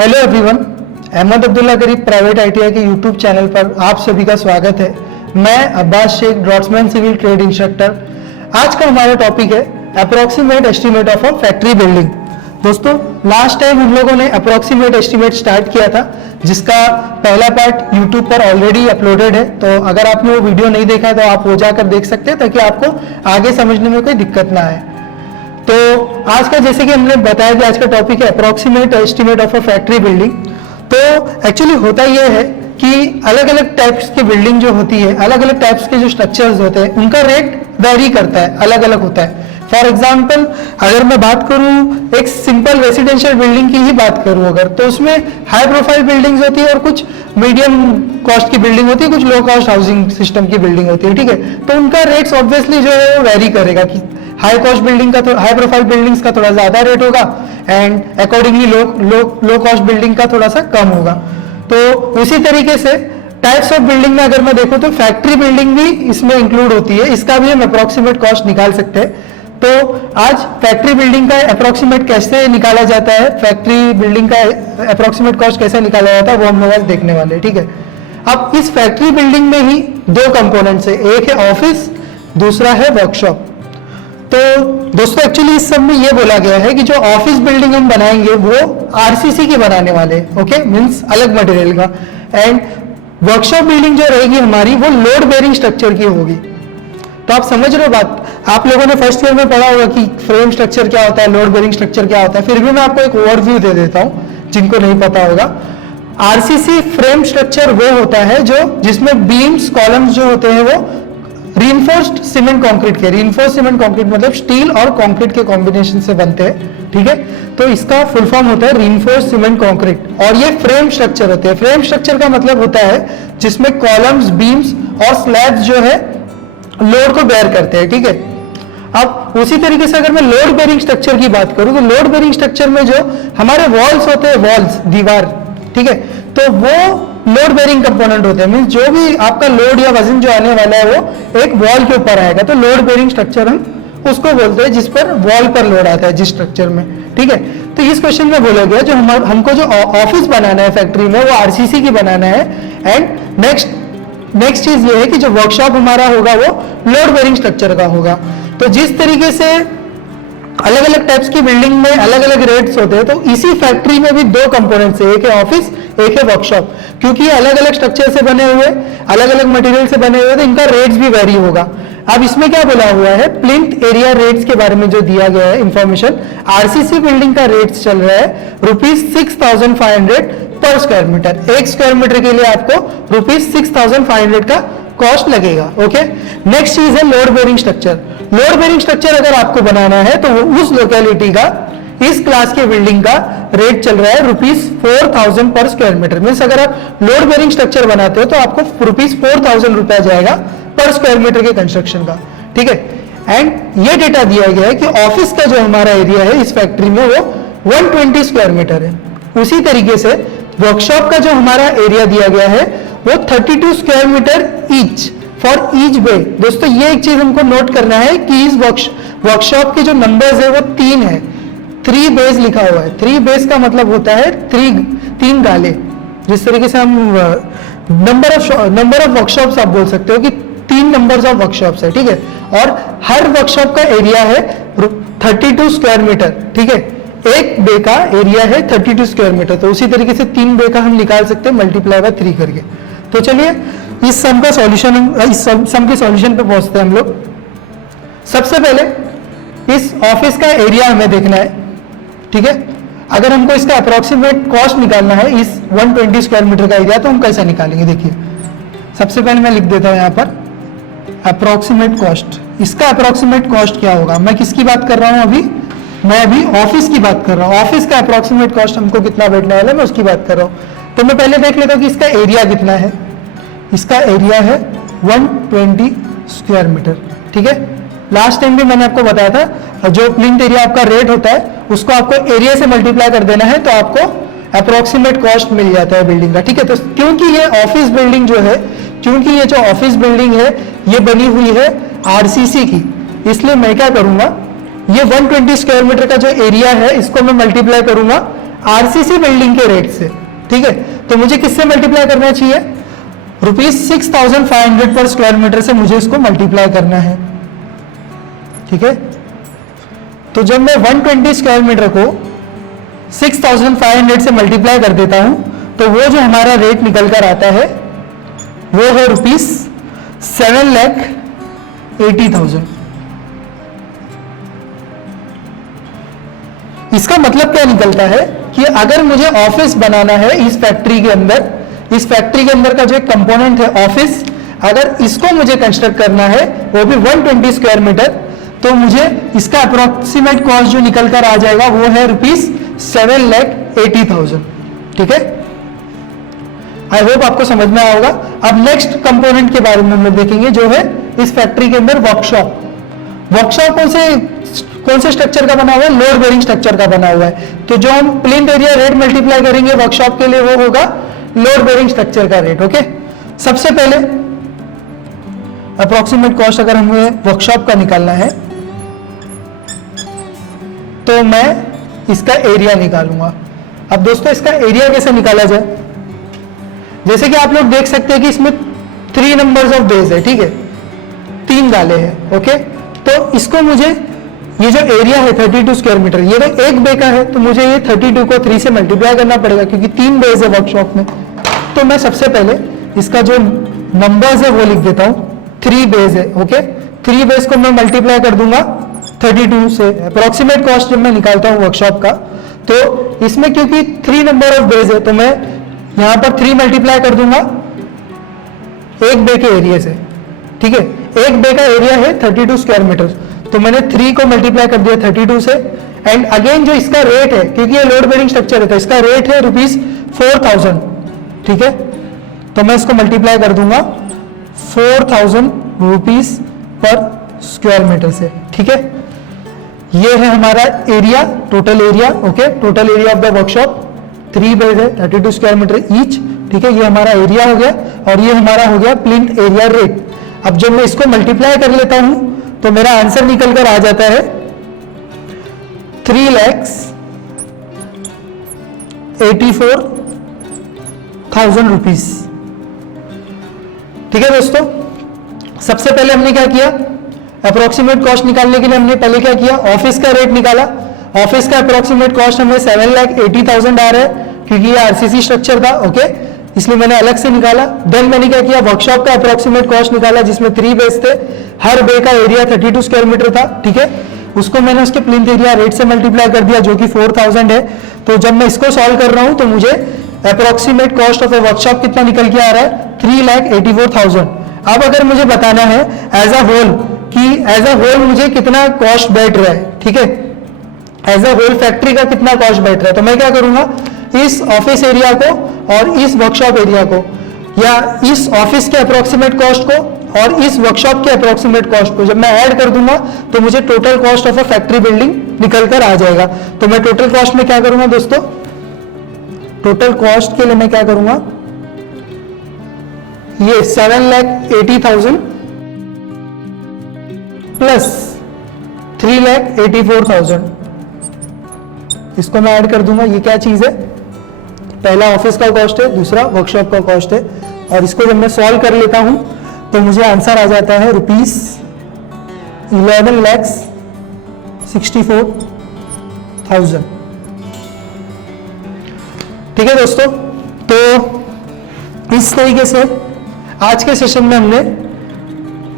Hello everyone, Ahmad Abdullah Karib private ITI के YouTube channel पर आप सभी का स्वागत है। मैं Abbas Shaikh, draughtsman civil trade instructor. आज का हमारा टॉपिक है approximate estimate of a factory building. दोस्तों, लास्ट टाइम हम लोगों ने अप्रोक्सीमेट एस्टीमेट स्टार्ट किया था, जिसका पहला पार्ट यूट्यूब पर ऑलरेडी अपलोडेड है। तो अगर आपने वो वीडियो नहीं देखा है तो आप वो जाकर देख सकते हैं, ताकि आपको आगे समझने में कोई दिक्कत ना आए। तो आज का, जैसे कि हमने बताया कि आज का टॉपिक है approximate estimate of a factory building. तो एक्चुअली होता यह है कि अलग अलग टाइप्स की बिल्डिंग जो होती है, अलग अलग टाइप्स के जो स्ट्रक्चर्स होते हैं, उनका रेट वेरी करता है, अलग अलग होता है। फॉर एग्जाम्पल, अगर मैं बात करूं एक सिंपल रेसिडेंशियल बिल्डिंग की ही बात करूं अगर, तो उसमें हाई प्रोफाइल बिल्डिंग्स होती है और कुछ मीडियम कॉस्ट की बिल्डिंग होती है, कुछ लो कॉस्ट हाउसिंग सिस्टम की बिल्डिंग होती है। ठीक है, तो उनका रेट्स ऑब्वियसली जो है वो वेरी करेगा कि हाई कॉस्ट बिल्डिंग का, हाई प्रोफाइल बिल्डिंग्स का थोड़ा ज्यादा रेट होगा and accordingly low cost building का थोड़ा सा कम होगा। तो उसी तरीके से टाइप्स ऑफ बिल्डिंग में अगर मैं देखूं तो फैक्ट्री बिल्डिंग भी इसमें इंक्लूड होती है, इसका भी हम अप्रोक्सीमेट कॉस्ट निकाल सकते हैं। तो आज फैक्ट्री बिल्डिंग का अप्रोक्सीमेट कैसे निकाला जाता है, फैक्ट्री बिल्डिंग का अप्रोक्सीमेट कॉस्ट कैसे निकाला जाता है, वो हम लोग आज देखने वाले हैं। ठीक है, अब इस फैक्ट्री बिल्डिंग में ही दो कंपोनेंट्स है, एक है ऑफिस, दूसरा है वर्कशॉप। तो दोस्तों, एक्चुअली इस सब में ये बोला गया है कि जो ऑफिस बिल्डिंग हम बनाएंगे वो आरसीसी की बनाने वाले, ओके, मींस अलग मटेरियल का, एंड वर्कशॉप बिल्डिंग जो रहेगी हमारी वो लोड बेरिंग स्ट्रक्चर की होगी। तो आप समझ रहे हो बात, आप लोगों ने फर्स्ट ईयर में पढ़ा होगा कि फ्रेम स्ट्रक्चर क्या होता है, लोड बेरिंग स्ट्रक्चर क्या होता है। फिर भी मैं आपको एक ओवरव्यू दे देता हूं जिनको नहीं पता होगा। आरसीसी फ्रेम स्ट्रक्चर वो होता है जो जिसमें बीम्स, कॉलम्स जो होते हैं वो रीइंफोर्स्ड सीमेंट कंक्रीट के, रीइंफोर्स्ड सीमेंट कंक्रीट मतलब स्टील और कंक्रीट के कॉम्बिनेशन से बनते हैं। ठीक है, तो इसका फुल फॉर्म होता है रीइंफोर्स्ड सीमेंट कंक्रीट, और ये फ्रेम स्ट्रक्चर होते हैं। फ्रेम स्ट्रक्चर का मतलब होता है जिसमें कॉलम्स, बीम्स और स्लैब्स जो है लोड को बेयर करते हैं। ठीक है, अब उसी तरीके से अगर मैं लोड बेरिंग स्ट्रक्चर की बात करूं तो लोड बेरिंग स्ट्रक्चर में जो हमारे वॉल्स होते हैं, वॉल्स, दीवार, ठीक है, तो वो लोड बेरिंग कंपोनेंट होते हैं। मींस जो भी आपका लोड या वजन जो आने वाला है वो एक वॉल के ऊपर आएगा, तो लोड बेरिंग स्ट्रक्चर हम उसको बोलते हैं, जिस पर वॉल पर लोड आता है, जिस स्ट्रक्चर में। ठीक है, तो इस क्वेश्चन में बोला गया जो हमको जो ऑफिस बनाना है फैक्ट्री में वो आरसीसी की बनाना है। एंड नेक्स्ट चीज ये है कि जो वर्कशॉप हमारा होगा वो लोड बेरिंग स्ट्रक्चर का होगा। तो जिस तरीके से अलग अलग टाइप्स की बिल्डिंग में अलग अलग रेट्स होते हैं, तो इसी फैक्ट्री में भी दो कंपोनेंट्स है, एक है ऑफिस, एक है वर्कशॉप। क्योंकि ये अलग अलग स्ट्रक्चर से बने हुए, अलग अलग मटेरियल से बने हुए, तो इनका रेट्स भी वेरी होगा। अब इसमें क्या बोला हुआ है, प्लिंथ एरिया रेट्स के बारे में जो दिया गया है इंफॉर्मेशन, आरसीसी बिल्डिंग का रेट्स चल रहा है ₹6,500 पर स्क्वायर मीटर। एक स्क्वायर मीटर के लिए आपको ₹6,500 का कॉस्ट लगेगा। ओके, नेक्स्ट चीज है load bearing structure. Load bearing structure अगर आपको बनाना है तो उस लोकेलिटी का, इस क्लास के बिल्डिंग का रेट चल रहा है ₹4,000 पर स्क्वायर मीटर। मीन्स अगर आप लोड बेरिंग स्ट्रक्चर बनाते हो तो आपको ₹4,000 रुपया जाएगा पर स्क्वायर मीटर के कंस्ट्रक्शन का। ठीक है, एंड ये डेटा दिया गया है कि ऑफिस का जो हमारा एरिया है इस फैक्ट्री में वो 120 स्क्वायर मीटर है। उसी तरीके से वर्कशॉप का जो हमारा एरिया दिया गया है वो 32 square metre each for each bay. दोस्तों, ये एक चीज हमको नोट करना है कि इस वर्कशॉप के जो नंबर्स है वो 3 है, 3 बेस लिखा हुआ है। 3 बेस का मतलब होता है 3 गाले। जिस तरीके से हम नंबर ऑफ वर्कशॉप्स आप बोल सकते हो कि 3 नंबर्स ऑफ वर्कशॉप्स है। ठीक है, और हर वर्कशॉप का एरिया है 32 स्क्वायर मीटर। ठीक है, एक बे का एरिया है 32 स्क्वायर मीटर। तो उसी तरीके से 3 बे का हम निकाल सकते हैं मल्टीप्लाई बाय 3 करके। तो चलिए इस सम का सॉल्यूशन, इस सम के सॉल्यूशन पे पहुंचते हैं हम लोग। सबसे पहले इस ऑफिस का एरिया हमें देखना है। ठीक है, अगर हमको इसका अप्रोक्सीमेट कॉस्ट निकालना है इस 120 स्क्वायर मीटर का एरिया, तो हम कैसे निकालेंगे, देखिए। सबसे पहले मैं लिख देता हूं यहां पर अप्रोक्सीमेट कॉस्ट। इसका अप्रोक्सीमेट कॉस्ट क्या होगा, मैं किसकी बात कर रहा हूं अभी, मैं अभी ऑफिस की बात कर रहा हूं। ऑफिस का अप्रोक्सीमेट कॉस्ट हमको कितना बैठने वाला है, मैं उसकी बात कर रहा हूं। तो मैं पहले देख लेता हूं कि इसका एरिया कितना है। इसका एरिया है 120 स्क्वायर मीटर। ठीक है, लास्ट टाइम भी मैंने आपको बताया था जो प्लिंथ एरिया आपका रेट होता है उसको आपको एरिया से मल्टीप्लाई कर देना है तो आपको अप्रोक्सीमेट कॉस्ट मिल जाता है बिल्डिंग का। ठीक है, तो क्योंकि ये ऑफिस बिल्डिंग जो है, क्योंकि ये जो ऑफिस बिल्डिंग है ये बनी हुई है आरसीसी की, इसलिए मैं क्या करूंगा, ये 120 स्क्वायर मीटर का जो एरिया है इसको मैं मल्टीप्लाई करूंगा आरसीसी बिल्डिंग के रेट से, ठीक है। तो मुझे किससे मल्टीप्लाई करना चाहिए, ₹6,500 पर स्क्वायर मीटर से मुझे इसको मल्टीप्लाई करना है, ठीक है। तो जब मैं 120 स्क्वायर मीटर को 6,500 से मल्टीप्लाई कर देता हूं तो वो जो हमारा रेट निकल कर आता है वो है ₹7,80,000। इसका मतलब क्या निकलता है कि अगर मुझे ऑफिस बनाना है इस फैक्ट्री के अंदर, इस फैक्ट्री के अंदर का जो एक कंपोनेंट है ऑफिस, अगर इसको मुझे कंस्ट्रक्ट करना है वो भी 120 स्क्वायर मीटर, तो मुझे इसका अप्रोक्सीमेट कॉस्ट जो निकल कर आ जाएगा वो है ₹7,80,000, ठीक है। आई होप आपको समझ में आया होगा। अब नेक्स्ट कंपोनेंट के बारे में हम लोग देखेंगे जो है इस फैक्ट्री के अंदर वर्कशॉप। वर्कशॉप कौन से स्ट्रक्चर का बना हुआ है, लोड बेरिंग स्ट्रक्चर का बना हुआ है। तो जो हम प्लिंथ एरिया रेट मल्टीप्लाई करेंगे वर्कशॉप के लिए वो होगा लोड बेरिंग स्ट्रक्चर का रेट, ओके। सबसे पहले अप्रोक्सीमेट कॉस्ट अगर हमें वर्कशॉप का निकालना है तो मैं इसका एरिया निकालूंगा। अब दोस्तों इसका एरिया कैसे निकाला जाए, जैसे कि आप लोग देख सकते हैं कि इसमें 3 नंबर्स ऑफ बेज है, ठीक है, 3 गाले हैं, ओके। तो इसको मुझे ये जो एरिया है 32 स्क्वायर मीटर, ये एक बे का है, तो मुझे ये 32 को 3 से मल्टीप्लाई करना पड़ेगा क्योंकि 3 बेज है वर्कशॉप में। तो मैं सबसे पहले इसका जो नंबर्स है वो लिख देता हूं, 3 बेज है, ओके। 3 बेज को मैं मल्टीप्लाई कर दूंगा 32 से। अप्रोक्सीमेट कॉस्ट जब मैं निकालता हूं वर्कशॉप का तो इसमें क्योंकि 3 नंबर ऑफ बेज है तो मैं यहां पर 3 मल्टीप्लाई कर दूंगा एक बे के एरिया से, ठीक है। एक बे का एरिया है 32 स्क्वायर मीटर, तो मैंने 3 को मल्टीप्लाई कर दिया 32 से। एंड अगेन जो इसका रेट है, क्योंकि ये लोड बेरिंग स्ट्रक्चर है तो इसका रेट है ₹4,000, ठीक है। तो मैं इसको मल्टीप्लाई कर दूंगा ₹4,000 पर स्क्वायर मीटर से, ठीक है। ये है हमारा area, total area, okay. Total area of the workshop 3 bays है 32 स्क्वायर मीटर ईच, ठीक है। ये हमारा एरिया हो गया और ये हमारा हो गया प्लिंथ एरिया रेट। अब जब मैं इसको मल्टीप्लाई कर लेता हूं तो मेरा आंसर निकल कर आ जाता है ₹3,84,000, ठीक है दोस्तों। सबसे पहले हमने क्या किया, अप्रोक्सीमेट कॉस्ट निकालने के लिए हमने पहले क्या किया, ऑफिस का रेट निकाला। ऑफिस का अप्रोक्सीमेट कॉस्ट हमें 7,80,000 आ रहा है क्योंकि ये आरसीसी स्ट्रक्चर था, ओके, इसलिए मैंने अलग से निकाला। देन मैंने क्या किया, वर्कशॉप का अप्रोक्सीमेट कॉस्ट निकाला जिसमें 3 बेस थे, हर बे का एरिया 32 स्क्वायर मीटर था, ठीक है। उसको मैंने उसके प्लिंथ एरिया रेट से मल्टीप्लाई कर दिया जो कि 4,000 है। तो जब मैं इसको सॉल्व कर रहा हूं तो मुझे approximate cost of A workshop कितना निकल के आ रहा है, 3,84,000। अब अगर मुझे बताना है एज अ होल कि एज अ होल मुझे कितना कॉस्ट बैठ रहा है, ठीक है, एज अ होल फैक्ट्री का कितना कॉस्ट बैठ रहा है, तो मैं क्या करूंगा, इस ऑफिस एरिया को और इस वर्कशॉप एरिया को, या इस ऑफिस के अप्रोक्सीमेट कॉस्ट को और इस वर्कशॉप के अप्रोक्सीमेट कॉस्ट को जब मैं ऐड कर दूंगा तो मुझे total cost of a factory building निकल कर आ जाएगा। तो मैं टोटल कॉस्ट में क्या करूंगा दोस्तों, टोटल कॉस्ट के लिए मैं क्या करूंगा, ये 7,80,000 प्लस 3,84,000, इसको मैं ऐड कर दूंगा। ये क्या चीज है, पहला ऑफिस का कॉस्ट है, दूसरा वर्कशॉप का कॉस्ट है, और इसको जब मैं सॉल्व कर लेता हूं तो मुझे आंसर आ जाता है ₹11,64,000, ठीक है दोस्तों। तो इस तरीके से आज के सेशन में हमने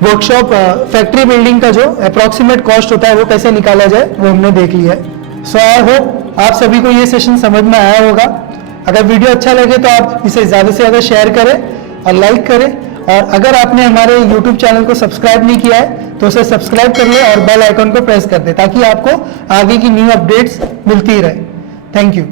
वर्कशॉप फैक्ट्री बिल्डिंग का जो अप्रोक्सीमेट कॉस्ट होता है वो कैसे निकाला जाए वो हमने देख लिया है। सो आई होप आप सभी को ये सेशन समझ में आया होगा। अगर वीडियो अच्छा लगे तो आप इसे ज़्यादा से ज़्यादा शेयर करें और लाइक करें, और अगर आपने हमारे YouTube चैनल को सब्सक्राइब नहीं किया है तो उसे सब्सक्राइब कर ले और बेल आइकन को प्रेस कर दे ताकि आपको आगे की न्यू अपडेट्स मिलती रहे। Thank you.